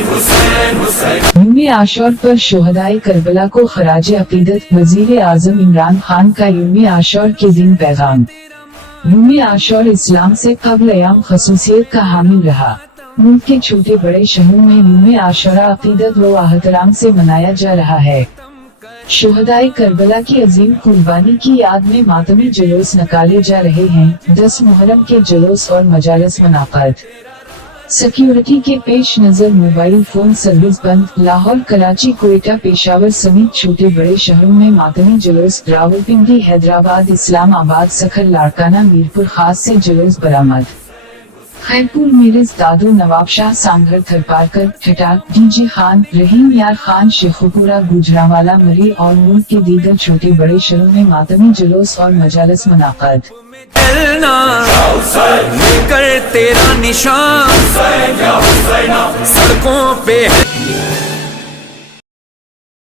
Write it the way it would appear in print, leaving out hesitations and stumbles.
यौम आशूर पर शुहदाए करबला को खराज अकीदत। वजीर आजम इमरान खान का यौम आशूर के दिन पैगाम। यौम आशूर इस्लाम से कबल अयाम खसूसियत का हामिल रहा। मुल्क के छोटे बड़े शहरों में यौम आशूरा अकीदत व एहतराम से मनाया जा रहा है। शुहदाए करबला की अजीम कुर्बानी की याद में मातमी जुलूस निकाले जा रहे हैं। 10 मुहर्रम के जुलूस और मजालिस मुनाक़द। सिक्योरिटी के पेश नजर मोबाइल फोन सर्विस बंद। लाहौर, कराची, कोयटा, पेशावर समेत छोटे बड़े शहरों में मातमी जुलूस। रावलपिंडी, हैदराबाद, इस्लामाबाद, सखर, लाड़काना, मीरपुर खास से जुलूस बरामद। खैरपुर, मेरिज, दादू, नवाबशाह, सांभर, थरपारकर, ठटा, डीजे खान, रहीम यार खान, शेखुपुरा, गुजरांवाला, मरी और मुल्क के दीगर छोटे बड़े शहरों में मातमी जुलूस और मजालिस मुनाक़द। कर तेरा निशान सड़कों पे